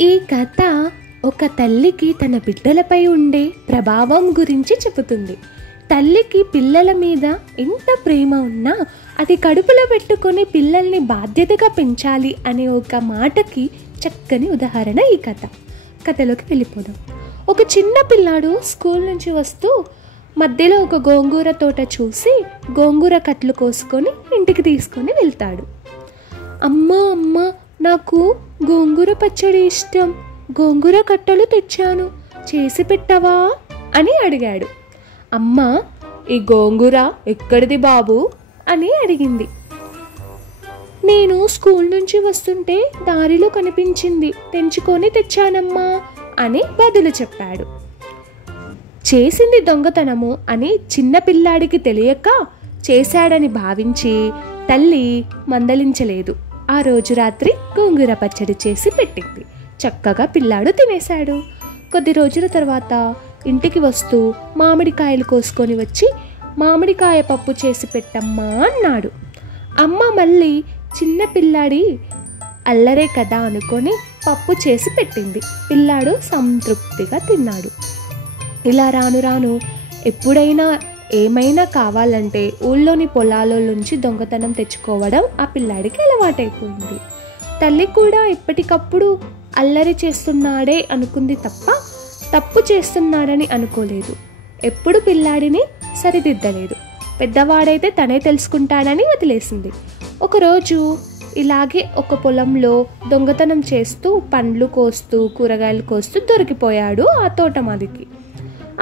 ఈ కథ ఒక తల్లికి తన బిడ్డలపై ఉండే ప్రభావం గురించి చెబుతుంది. తల్లికి పిల్లల మీద ఎంత ప్రేమ ఉన్నా అది కడుపులో పెట్టుకొని పిల్లల్ని బాధ్యతగా పెంచాలి అనే ఒక మాటకి చక్కని ఉదాహరణ ఈ కథ. కథలోకి వెళ్ళిపోదాం. ఒక చిన్న పిల్లాడు స్కూల్ నుంచి వస్తూ మధ్యలో ఒక గోంగూర తోట చూసి గోంగూర కట్లు కోసుకొని ఇంటికి తీసుకొని వెళ్తాడు. అమ్మ నాకు గోంగూర పచ్చడి ఇష్టం, గోంగూర కట్టలు తెచ్చాను, చేసి పెట్టవా అని అడిగాడు. అమ్మ, ఈ గోంగూర ఎక్కడిది బాబు అని అడిగింది. నేను స్కూల్ నుంచి వస్తుంటే దారిలో కనిపించింది, తెంచుకొని తెచ్చానమ్మా అని బదులు చెప్పాడు. చేసింది దొంగతనము అని చిన్న పిల్లాడికి తెలియక చేశాడని భావించి తల్లి మందలించలేదు. ఆ రోజు రాత్రి గోంగూర పచ్చడి చేసి పెట్టింది. చక్కగా పిల్లాడు తినేశాడు. కొద్ది రోజుల తర్వాత ఇంటికి వస్తూ మామిడికాయలు కోసుకొని వచ్చి మామిడికాయ పప్పు చేసి పెట్టమ్మా అన్నాడు. అమ్మ మళ్ళీ చిన్న పిల్లాడి అల్లరే కదా అనుకొని పప్పు చేసి పెట్టింది. పిల్లాడు సంతృప్తిగా తిన్నాడు. ఇలా రాను రాను ఎప్పుడైనా ఏమైనా కావాలంటే ఊళ్ళోని పొలాల నుంచి దొంగతనం తెచ్చుకోవడం ఆ పిల్లాడికి అలవాటైపోయింది. తల్లి కూడా ఎప్పటికప్పుడు అల్లరి చేస్తున్నాడే అనుకుంది తప్ప తప్పు చేస్తున్నాడని అనుకోలేదు. ఎప్పుడు పిల్లాడిని సరిదిద్దలేదు. పెద్దవాడైతే తనే తెలుసుకుంటాడని వదిలేసింది. ఒకరోజు ఇలాగే ఒక పొలంలో దొంగతనం చేస్తూ పండ్లు కోస్తూ కూరగాయలు కోస్తూ దొరికిపోయాడు ఆ తోటమాలికి.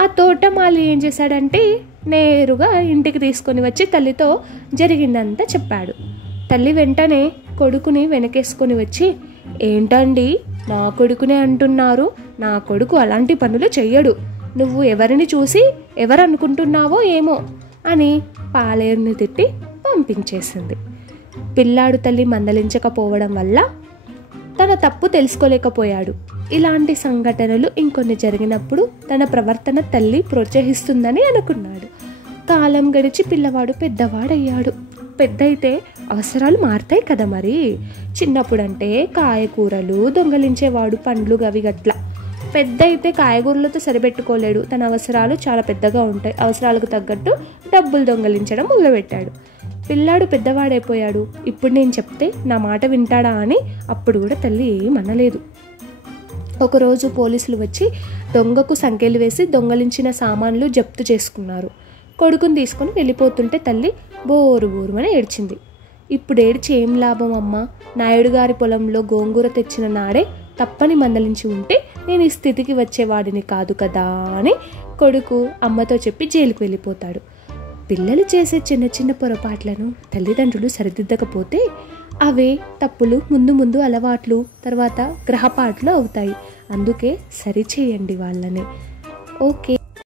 ఆ తోటమాలి ఏం చేశాడంటే నేరుగా ఇంటికి తీసుకొని వచ్చి తల్లితో జరిగిందంతా చెప్పాడు. తల్లి వెంటనే కొడుకుని వెనకేసుకొని వచ్చి, ఏంటండి నా కొడుకునే అంటున్నారు, నా కొడుకు అలాంటి పనులు చెయ్యడు, నువ్వు ఎవరిని చూసి ఎవరు అనుకుంటున్నావో ఏమో అని పాలేరుని తిట్టి పంపించేసింది. పిల్లాడు తల్లి మందలించకపోవడం వల్ల తన తప్పు తెలుసుకోలేకపోయాడు. ఇలాంటి సంఘటనలు ఇంకొన్ని జరిగినప్పుడు తన ప్రవర్తన తల్లి ప్రోత్సహిస్తుందని అనుకున్నాడు. కాలం గడిచి పిల్లవాడు పెద్దవాడయ్యాడు. పెద్దయితే అవసరాలు మారుతాయి కదా మరి. చిన్నప్పుడంటే కాయకూరలు దొంగలించేవాడు, పండ్లు గవి గట్ల. పెద్దయితే కాయగూరలతో సరిపెట్టుకోలేడు, తన అవసరాలు చాలా పెద్దగా ఉంటాయి. అవసరాలకు తగ్గట్టు డబ్బులు దొంగలించడం మొదలుపెట్టాడు. పిల్లాడు పెద్దవాడైపోయాడు. ఇప్పుడు నేను చెప్తే నా మాట వింటాడా అని అప్పుడు కూడా తల్లి ఏమనలేదు. ఒకరోజు పోలీసులు వచ్చి దొంగకు సంకెలు వేసి దొంగలించిన సామాన్లు జప్తు చేసుకున్నారు. కొడుకుని తీసుకొని వెళ్ళిపోతుంటే తల్లి బోరుమని ఏడ్చింది. ఇప్పుడు ఏడ్చి ఏం లాభం అమ్మా, నాయుడు గారి పొలంలో గోంగూర తెచ్చిన నాడే తప్పని మందలించి ఉంటే నేను ఈ స్థితికి వచ్చేవాడిని కాదు కదా అని కొడుకు అమ్మతో చెప్పి జైలుకు వెళ్ళిపోతాడు. పిల్లలు చేసే చిన్న చిన్న పొరపాట్లను తల్లిదండ్రులు సరిదిద్దకపోతే అవే తప్పులు ముందు అలవాట్లు, తర్వాత గ్రహపాట్లు అవుతాయి. అందుకే సరిచేయండి వాళ్ళని. ఓకే.